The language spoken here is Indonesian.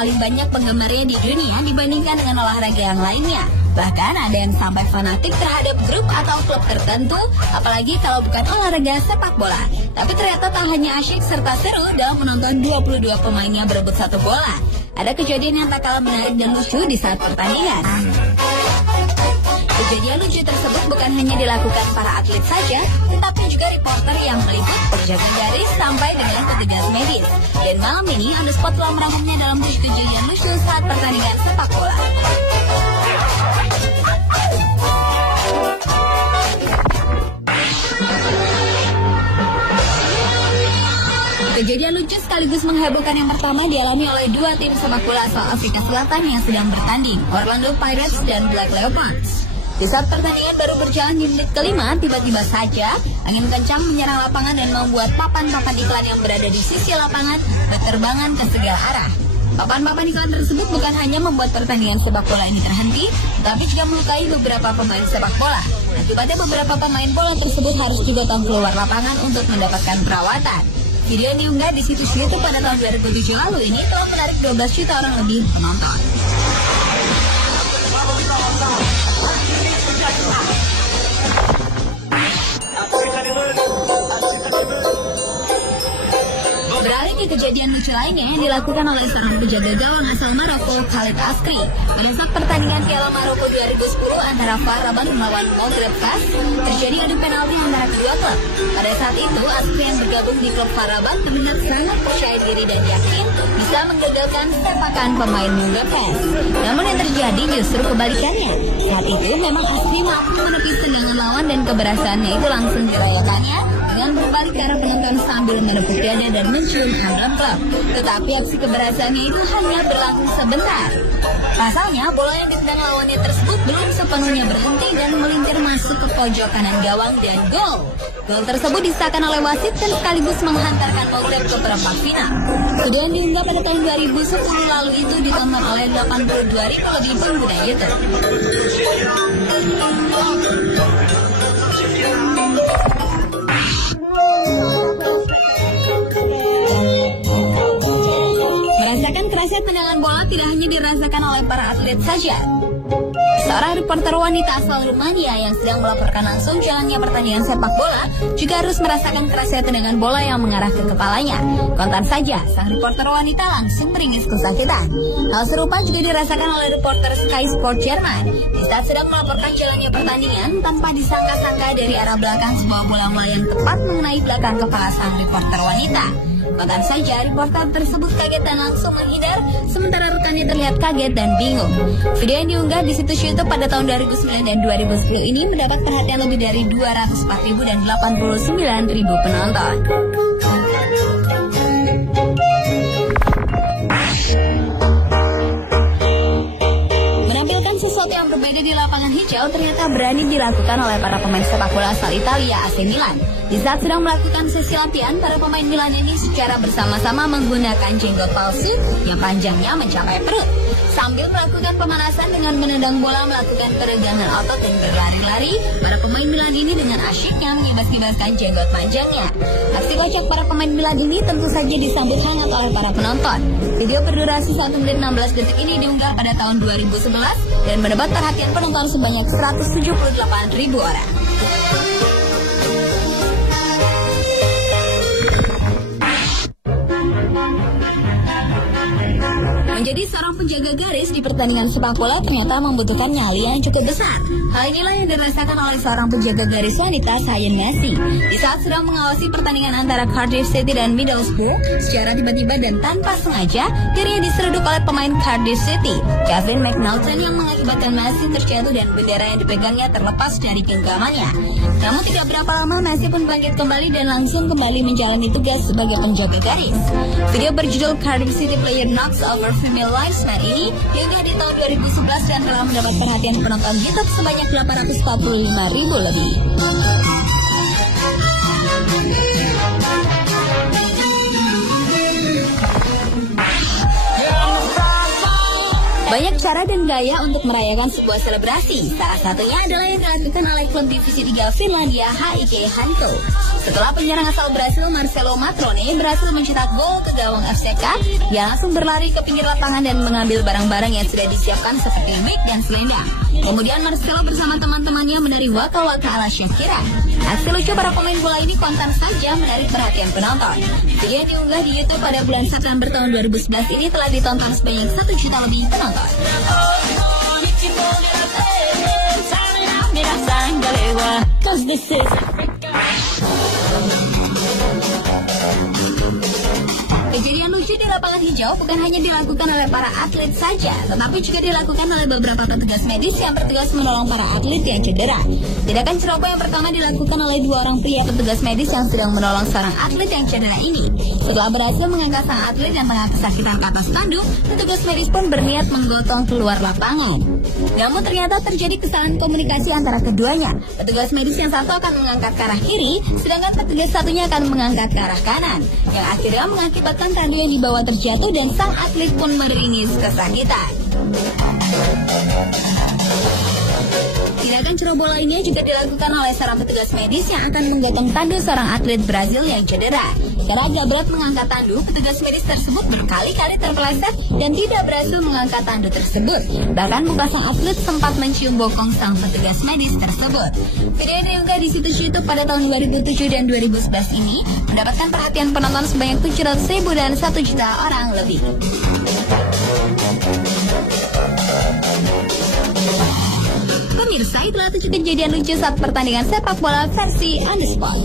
paling banyak penggemarnya di dunia dibandingkan dengan olahraga yang lainnya. Bahkan ada yang sampai fanatik terhadap grup atau klub tertentu, apalagi kalau bukan olahraga sepak bola. Tapi ternyata tak hanya asyik serta seru dalam menonton 22 pemainnya berebut satu bola. Ada kejadian yang tak kalah menarik dan lucu di saat pertandingan. Kejadian lucu tersebut bukan hanya dilakukan para atlet saja, tetapi juga reporter yang meliput, penjaga garis, sampai dengan petugas medis. Dan malam ini, On The Spot telah merangkumnya dalam 7 kejadian lucu saat pertandingan sepak bola. Kejadian lucu sekaligus menghebohkan yang pertama dialami oleh dua tim sepak bola asal Afrika Selatan yang sedang bertanding, Orlando Pirates dan Black Leopards. Di saat pertandingan baru berjalan di menit kelima, tiba-tiba saja angin kencang menyerang lapangan dan membuat papan-papan iklan yang berada di sisi lapangan berterbangan ke segala arah. Papan-papan iklan tersebut bukan hanya membuat pertandingan sepak bola ini terhenti, tetapi juga melukai beberapa pemain sepak bola. Akibatnya beberapa pemain bola tersebut harus digotong keluar lapangan untuk mendapatkan perawatan. Video yang diunggah di situs YouTube pada tahun 2007 lalu ini telah menarik 12 juta orang lebih penonton. Beralih ke kejadian lucu lainnya yang dilakukan oleh seorang penjaga gawang asal Maroko, Khalid Askri. Pada saat pertandingan Piala Maroko 2010 antara FAR Rabat melawan Maghreb Kas, terjadi adu penalti antara kedua klub. Pada saat itu, Askri yang bergabung di klub FAR Rabat terlihat sangat percaya diri dan yakin bisa menggagalkan sepakan pemain Maghreb Kas. Namun yang terjadi justru kebalikannya. Saat itu memang Askri mampu menepis tendangan lawan dan keberhasilannya itu langsung dirayakannya dengan berbalik ke arah penonton sambil menepuk dada dan mencium emblem klub. Tetapi aksi keberhasilannya itu hanya berlangsung sebentar. Pasalnya, bola yang ditendang lawannya tersebut belum sepenuhnya berhenti dan melintir masuk ke pojok kanan gawang dan gol. Gol tersebut disahkan oleh wasit dan sekaligus menghantarkan Maghreb ke perempat final. Video yang diunggah pada tahun 2010 lalu itu ditonton oleh 82.000 lebih pengguna YouTube. Merasakan kerasnya tendangan bola tidak hanya dirasakan oleh para atlet saja. Seorang reporter wanita asal Rumania yang sedang melaporkan langsung jalannya pertandingan sepak bola juga harus merasakan kerasnya tendangan bola yang mengarah ke kepalanya. Kontan saja, sang reporter wanita langsung meringis kesakitan. Hal serupa juga dirasakan oleh reporter Sky Sport Jerman di saat sedang melaporkan jalannya pertandingan tanpa disangka-sangka dari arah belakang sebuah bola melayang tepat mengenai belakang kepala sang reporter wanita. Bahkan saja, reporter tersebut kaget dan langsung menghindar, sementara rekannya terlihat kaget dan bingung. Video yang diunggah di situs YouTube pada tahun 2009 dan 2010 ini mendapat perhatian lebih dari 204.000 dan 89.000 penonton. Menampilkan sesuatu yang berbeda di lapangan hijau ternyata berani dilakukan oleh para pemain sepak bola asal Italia, AC Milan. Di saat sedang melakukan sesi latihan, para pemain Milan ini secara bersama-sama menggunakan jenggot palsu yang panjangnya mencapai perut. Sambil melakukan pemanasan dengan menendang bola, melakukan peregangan otot dan berlari-lari, para pemain Milan ini dengan asyiknya mengibas-ibaskan jenggot panjangnya. Aksi kocak para pemain Milan ini tentu saja disambut hangat oleh para penonton. Video berdurasi 1 menit 16 detik ini diunggah pada tahun 2011 dan mendapat perhatian penonton sebanyak 178.000 orang. Menjadi seorang penjaga garis di pertandingan sepak bola ternyata membutuhkan nyali yang cukup besar. Hal inilah yang dirasakan oleh seorang penjaga garis wanita, Sayan Messi. Di saat sedang mengawasi pertandingan antara Cardiff City dan Middlesbrough, secara tiba-tiba dan tanpa sengaja, dirinya diseruduk oleh pemain Cardiff City, Kevin McNaughton, yang mengakibatkan Messi terjatuh dan bendera yang dipegangnya terlepas dari genggamannya. Namun tidak berapa lama Messi pun bangkit kembali dan langsung kembali menjalani tugas sebagai penjaga garis. Video berjudul Cardiff City Player Knocks Over Female Linesman ini diunggah di tahun 2011 dan telah mendapat perhatian penonton YouTube sebanyak 845.000 lebih. Banyak cara dan gaya untuk merayakan sebuah selebrasi. Salah satunya adalah yang dilakukan oleh klub divisi 3 Finlandia HIK Hanko. Setelah penyerang asal Brasil Marcelo Matrone berhasil mencetak gol ke gawang FCK, dia langsung berlari ke pinggir lapangan dan mengambil barang-barang yang sudah disiapkan seperti mic dan selendang. Kemudian Marcelo bersama teman-temannya menari waka-waka ala Shakira. Aksi lucu para pemain bola ini kontan saja menarik perhatian penonton. Video yang diunggah di YouTube pada bulan September tahun 2011 ini telah ditonton sebanyak 1 juta lebih penonton. Kejadian lucu di lapangan hijau bukan hanya dilakukan oleh para atlet saja, tetapi juga dilakukan oleh beberapa petugas medis yang bertugas menolong para atlet yang cedera. Tindakan ceroboh yang pertama dilakukan oleh 2 orang pria petugas medis yang sedang menolong seorang atlet yang cedera ini. Setelah berhasil mengangkat sang atlet yang tengah kesakitan ke atas tandu, petugas medis pun berniat menggotong keluar lapangan. Namun ternyata terjadi kesalahan komunikasi antara keduanya. Petugas medis yang satu akan mengangkat ke arah kiri, sedangkan petugas satunya akan mengangkat ke arah kanan, yang akhirnya mengakibatkan tandu yang dibawa terjatuh dan sang atlet pun meringis kesakitan. Tindakan ceroboh lainnya juga dilakukan oleh seorang petugas medis yang akan menggotong tandu seorang atlet Brazil yang cedera. Karena agak berat mengangkat tandu, petugas medis tersebut berkali-kali terpeleset dan tidak berhasil mengangkat tandu tersebut. Bahkan muka sang atlet sempat mencium bokong sang petugas medis tersebut. Video yang diunggah di situs YouTube pada tahun 2007 dan 2011 ini mendapatkan perhatian penonton sebanyak 700.000 dan 1 juta orang lebih. Pemirsa, itulah 7 kejadian lucu saat pertandingan sepak bola versi On The Spot.